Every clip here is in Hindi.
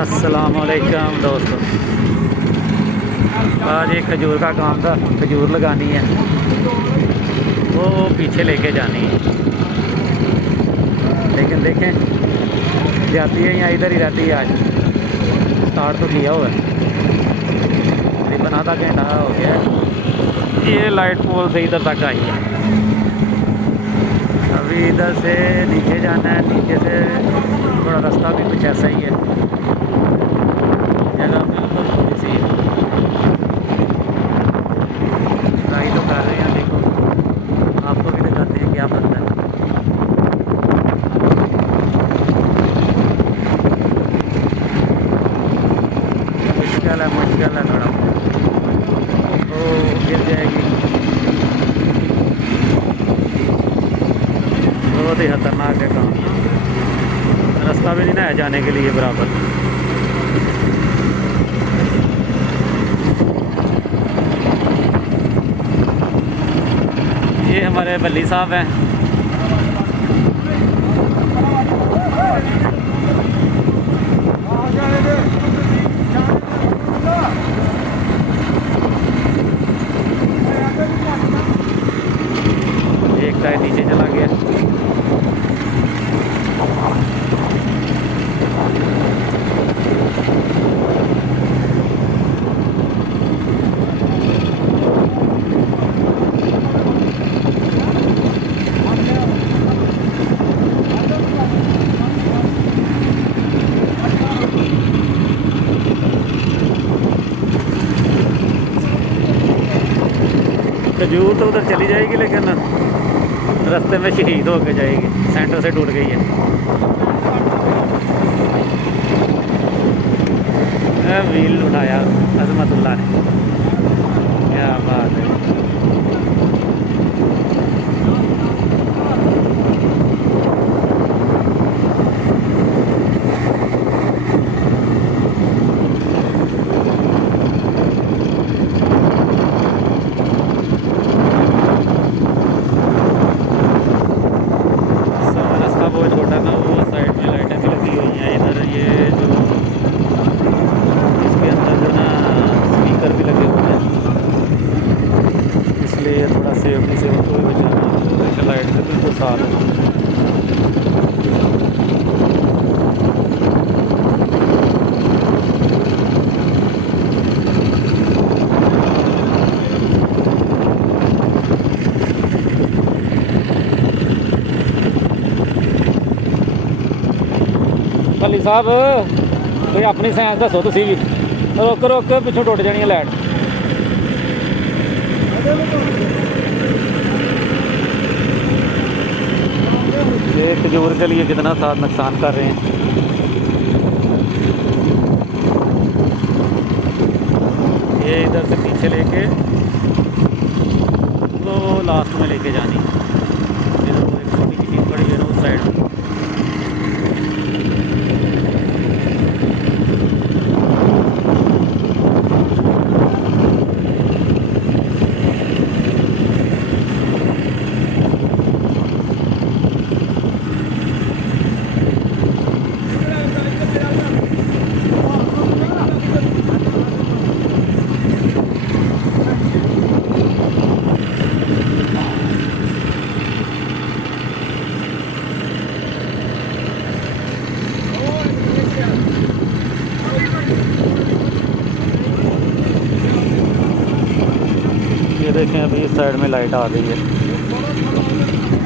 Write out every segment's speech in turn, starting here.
अस्सलाम वालेकुम दोस्तों। आज एक खजूर का काम था, खजूर लगानी है, वो पीछे लेके जानी है। लेकिन देखें जाती है या इधर ही रहती है। आज स्टार्ट तो किया हुआ है, करीबन आधा घंटा हो गया है। ये लाइट पोल से इधर तक आई है। अभी इधर से नीचे जाना है, नीचे से थोड़ा रास्ता भी कुछ ऐसा ही है। जगह बिल्कुल थोड़ी सी है, ट्राई तो कर रहे हैं। देखो आपको भी दिखाते हैं क्या बनता है। मुश्किल है थोड़ा, तो गिर जाएगी। बहुत ही खतरनाक है काम, रास्ता भी नहीं ना है जाने के लिए बराबर। ये हमारे बल्ली साहब हैं। एक टायर नीचे चला गया। खजूर तो उधर चली जाएगी, लेकिन रास्ते में शहीद होकर जाएगी, सेंटर से टूट गई है। व्हील उठाया अजमतुल्लाह ने, क्या बात है। वो छोटा ना, वो साइड में लाइटें भी लगी हुई हैं इधर। ये जो इसके अंदर जो ना स्पीकर भी लगे हुए हैं, इसलिए थोड़ा सेफ्टी से उनको भी बचाना। तो लाइट से बिल्कुल साफ है। भली साहब कोई अपनी साइंस दसो तुसी भी। रोक रोक पिछों टुट जानी है लाइट। ये खजूर के लिए कितना साथ नुकसान कर रहे हैं। ये इधर से पीछे लेके वो लास्ट में लेके जानी है। इधर वो एक छोटी सी चीज़ पड़ी है ना उस साइड में। ये देखें अभी इस साइड में लाइट आ गई है,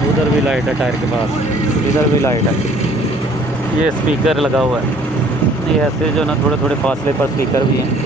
उधर भी लाइट है टायर के पास, इधर भी लाइट है। ये स्पीकर लगा हुआ है, ये ऐसे जो ना थोड़े थोड़े फासले पर स्पीकर भी हैं।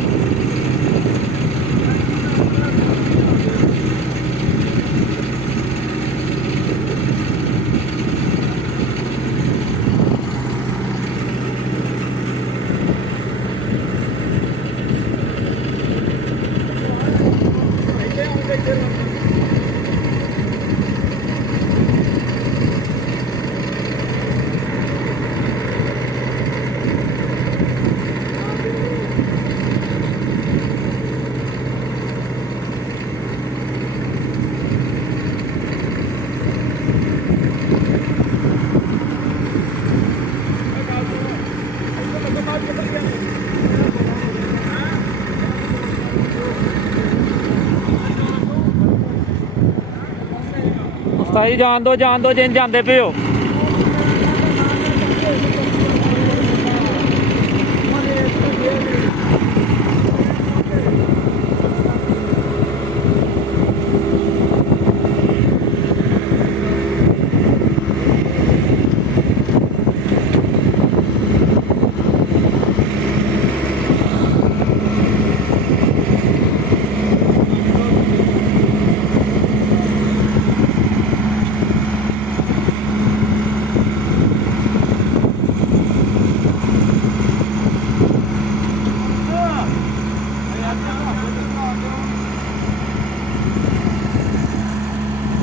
भाई जान दो जिन जाते पे हो।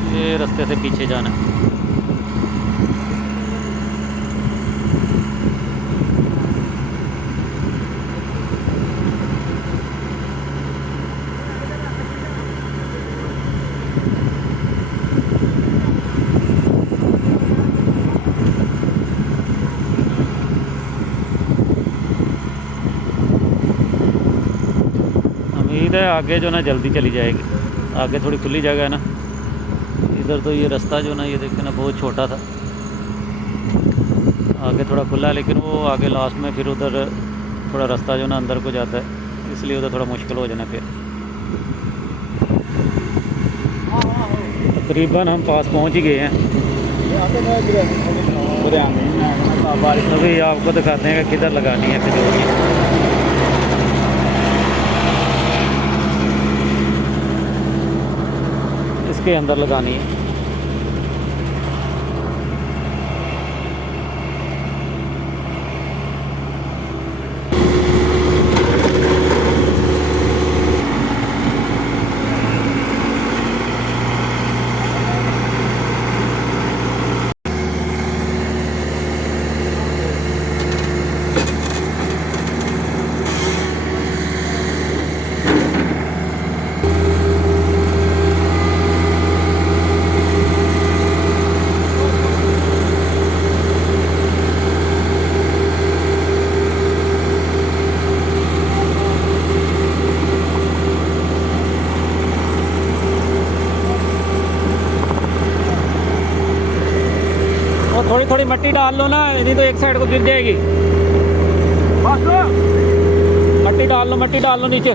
ये रास्ते से पीछे जाना है। उम्मीद है आगे जो ना जल्दी चली जाएगी, आगे थोड़ी खुली जगह है ना। इधर तो ये रास्ता जो ना ये देखे ना बहुत छोटा था, आगे थोड़ा खुला है, लेकिन वो आगे लास्ट में फिर उधर थोड़ा रास्ता जो ना अंदर को जाता है, इसलिए उधर थोड़ा मुश्किल हो जाना। फिर तकरीबन हम पास पहुंच ही गए हैं। अभी आपको दिखाते हैं कि किधर लगानी है फिर। इसके अंदर लगानी है। थोड़ी थोड़ी मिट्टी डाल लो ना, नहीं तो एक साइड को गिर जाएगी। मिट्टी डाल लो नीचे।